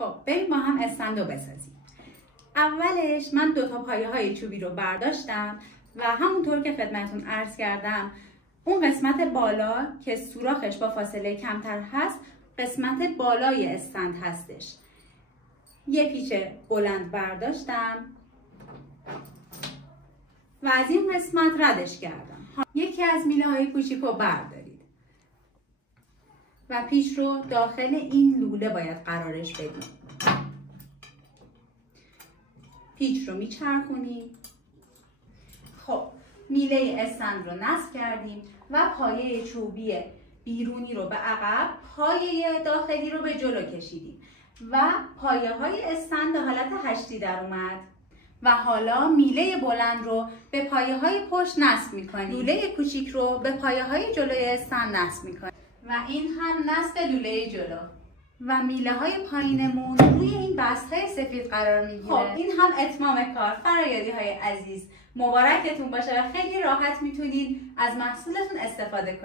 خب بریم با هم استند رو بسازیم. اولش من 2 تا پایه های چوبی رو برداشتم و همونطور که خدمتون عرض کردم اون قسمت بالا که سوراخش با فاصله کمتر هست قسمت بالای استند هستش. یه پیچ بلند برداشتم و از این قسمت ردش کردم. یکی از میله های کوچیک رو بردارید و پیچ رو داخل این لوله باید قرارش بدید. پیچ رو میچرخونید. خب میله استند رو نصب کردیم و پایه چوبی بیرونی رو به عقب، پایه داخلی رو به جلو کشیدیم و پایه های استند به حالت هشتی در اومد و حالا میله بلند رو به پایه های پشت نصب میکنیم. لوله کوچیک رو به پایه های جلوی استند نصب میکنیم و این هم نصب لوله جلو و میله های پایینمون روی این بست های سفید قرار میگیره. خب این هم اتمام کار. فرایادی های عزیز مبارکتون باشه و خیلی راحت میتونین از محصولتون استفاده کنید.